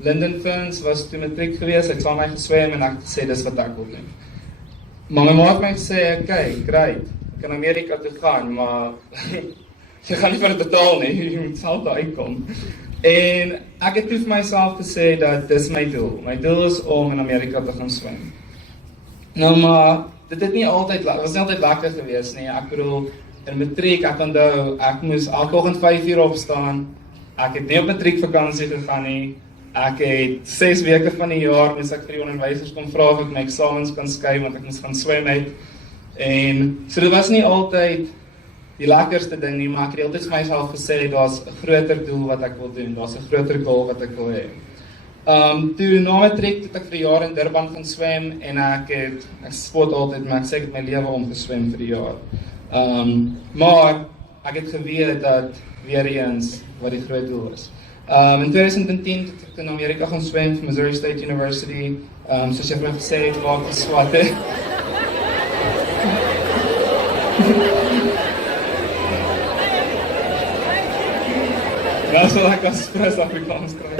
Linden Fins was toe matriek geweest, hy het saam met my geswem en ek het gesê dis wat ek wil doen. Maar my ma het my gesê, okay, great, ek kan Amerika toe gaan, maar jy gaan nie vir dit betaal nie, jy moet self daar uitkom. En ek het toe vir myself gesê dat dis my doel. My doel is om in Amerika te gaan swem. Nou maar, dit het nie altyd, was nie altyd lekker geweest nie. Ek bedoel, in matriek, ek onthou, ek moes elke oggend 5 uur opstaan. Ek het nie op matriekvakansie gegaan nie. Ek het 6 weke van die jaar moes ek vir die onderwysers kom vra of ek my eksamens kan skryf, want ek moes gaan swem het. En so dit was nie altyd die lekkerste ding nie, maar ek het altyd vir myself gesê, daar's 'n groter doel wat ek wil doen, daar's 'n groter goal wat ek wil hê. Toe na matriek het ek vir 'n jaar in Durban gaan swem en ek spot altyd, maar ek sê ek het my lewe omgeswem vir die jaar. Maar ek het geweet dat weer eens wat die groot doel is. In 2010 het ek in Amerika gaan swem vir Missouri State University, soos jy vir my gesê het, waar ek geswat het. Ja, so ek as Afrikaans kry.